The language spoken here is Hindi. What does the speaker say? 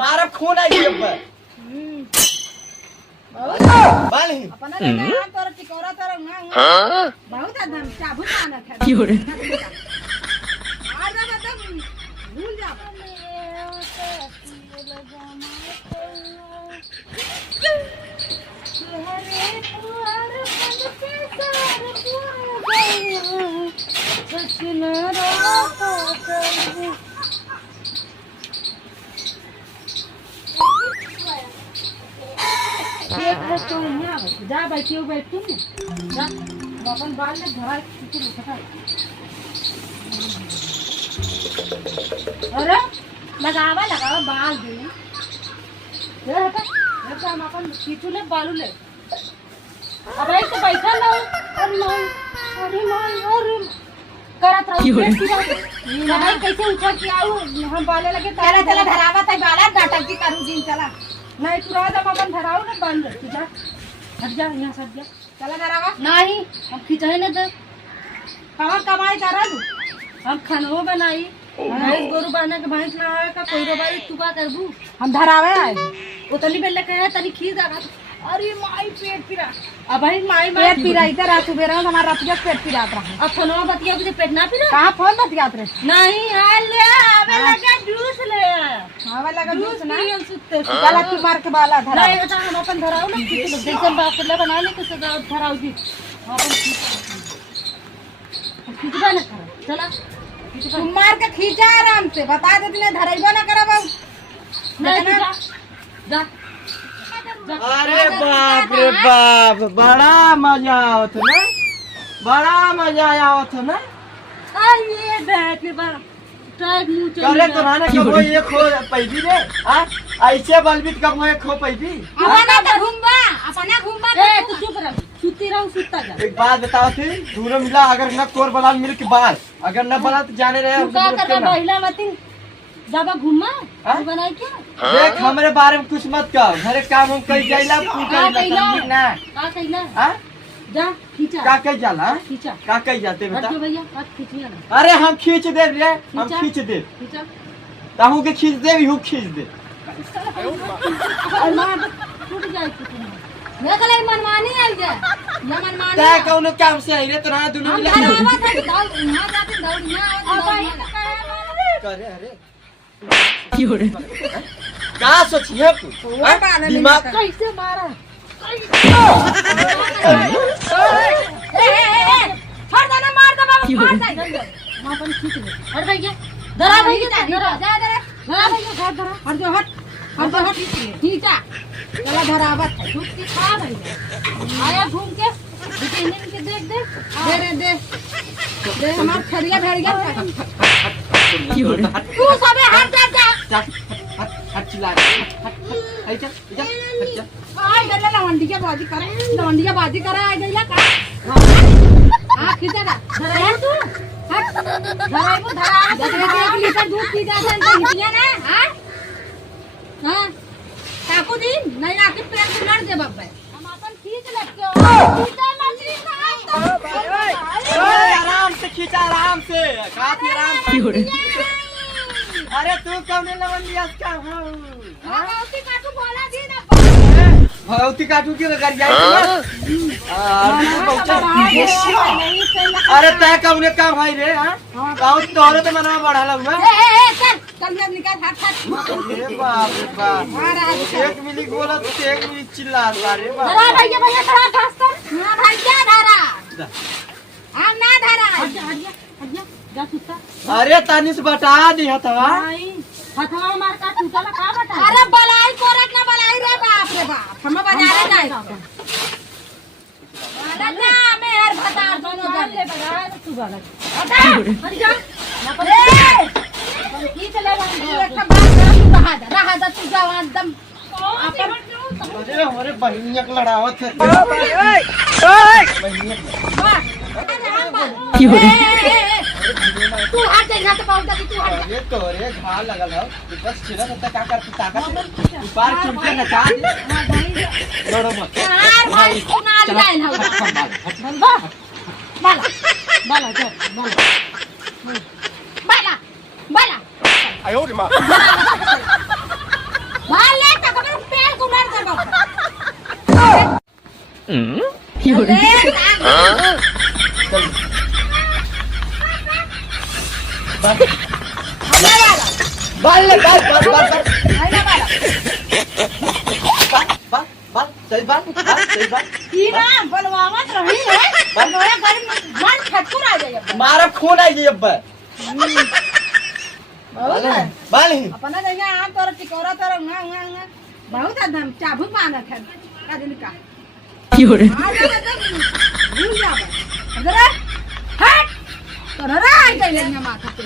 मारब खून आई जब बाल ही अपना नाम तोरा टिकोरा तोरा ना बहुत आदम चाबू माना था क्यों रे आ जा मतलब भूल जा जा बैठियो बैठू जा अपन बाल में धरा अरे लगावा बाल दे हम अपन पीछू ले बालू ले अब एक तो बैठा लो अरे करत भाई कैसे उछल के आऊ हम बाले लगे चला धरावा तय बाला डाटल की करू दिन चला नहीं तू रहा जब अपन धराओ ना बंद जा हट जा यहाँ से हट जा चला धरावा नहीं हम खिंचाई ना दे कहाँ कमाई करा तू हम खानवो बनाई भैंस गोरू बांधे के भैंस ना आवे का कोई रोबारी तू का करबू हम धरावे आए उतनी बेले कहे तनी खीर आगा अरे माई पेट पिरा अब भाई माई पेट पिरा इधर आ सुबह रहा हमारा रात में पेट पिरात रहा अब फोनवा बतिया मुझे पेट ना पिरा कहां फोन बतियात रे नहीं हाल ले आवे लगा जूस ले आवे लगा जूस ना हम सुते चला तू मार के बाला धरा नहीं बेटा हम अपन धराओ ना जैसे बाकला बना ले कुछ धराओ जी अपन खींचबा ना कर चला तुम मार के खींचा आराम से बता दे तूने धराइबा ना करा बाबू नहीं जा अरे बाप रे बाप बड़ा मजा आवत ना बड़ा मजा आवत ना ये बैठ के बा टाइम मुंह चल करे तो ना कबो ये खो पैदी रे हां ऐसे बलबित कबो ये खो पैदी अपना तो घूमबा ए तू चुप रह सुती रहू सुता जा एक बात बताओ थी दोनों मिला अगर न कोर बलाल मिल के बाल अगर न बला तो जाने रहे का करना महिला मती जाबा घूमा बनाई क्या देख हमरे बारे में कुछ मत कर घरे काम हम कई जाइला तू कइला ना का कइला हां जा खींचा का कई जाला खींचा का कई जाते बता हट भैया हाथ खींचिया ना अरे हम खींच दे रे हम खींच दे खींचा ताहू के खींच दे हु खींच दे और मार टूट जाए तू ये गले मनमानी आई जा ना मनमानी काय कौनो काम से आई रे तोरा दोनों मिला आवाज है दौड़ यहां जाते दौड़ यहां करे अरे क्यों रे का सोचिए तू दिमाग कैसे मारा छोड़ देना मार दे बाबू मार दे वहां पर खींच ले हट भैया धरा भैया धरा जा धरा भैया घर धरा हट जो हट खींचा चला धरावत है दूध की खा भैया आया घूम के इन्हें के देख दे हमार खड़िया भेड़ गया तू सबे हट जा हट चिल्ला हट चल आई गल्ला लवंडिया बाजी करे आई गल्ला का हां खींचा धरा तू हट धरा एक लीटर दूध पी जा हितिया ना हां काकू दी नहीं ना के पेट में लड़ दे बाबा हम अपन खींच लेते खींचा मछली ना आराम से खींचा आराम से काफी आराम से अरे तू कौन लवंडिया का हो भगवती काकू बोला दी ना भगवती काटू की कर जाए अरे तय कौन काम है रे हां गांव तोरे तो मना बढ़ाला हुआ चल निकाल हाथ अरे बाप रे बाप एक मिली बोला तो एक मिली चिल्ला रे बाप धरा भैया धरा फास्ट कर हां भैया धरा हम ना धरा हट जा सुता अरे तानी से बता दी हथवा नहीं हथवा मार का टूटला का बता अरे बलाई कोरत ना बलाई रे बाप हम बाजारे जाए ना मैं हर भतार दोनों जान ले बगा तू बाला हटा हट जा ए की चले एक बात रहा जा तू जवान दम अरे हमारे बहनिया का लड़ावत है तू हट जा तो पाउडा की तू हट अरे तोरे घा लगल हो बस चिरा तो का कर ताकत ऊपर चिमटे नचा दे लड़ो मत यार भाई सुना जाए ना बाला जा बाला आयो रे मां बाल ले तक अपन पेड़ को उड़ाड़ दे बाप बाल ले बाल बाल बाल बाल आइना बाला बाल बाल सही बाल सही बाल ई ना बलवावत रही है बनोया घर में मन खटकुर आ जाए मारा खून आई अब बहुत है बाल ही अपना जगह आम तोर टिकोरा तोर ना बहुत एकदम चाबू मानत है का दिन का Fiore. आ जा एकदम भूल जा इधर हट तोरा आई गई माथा पे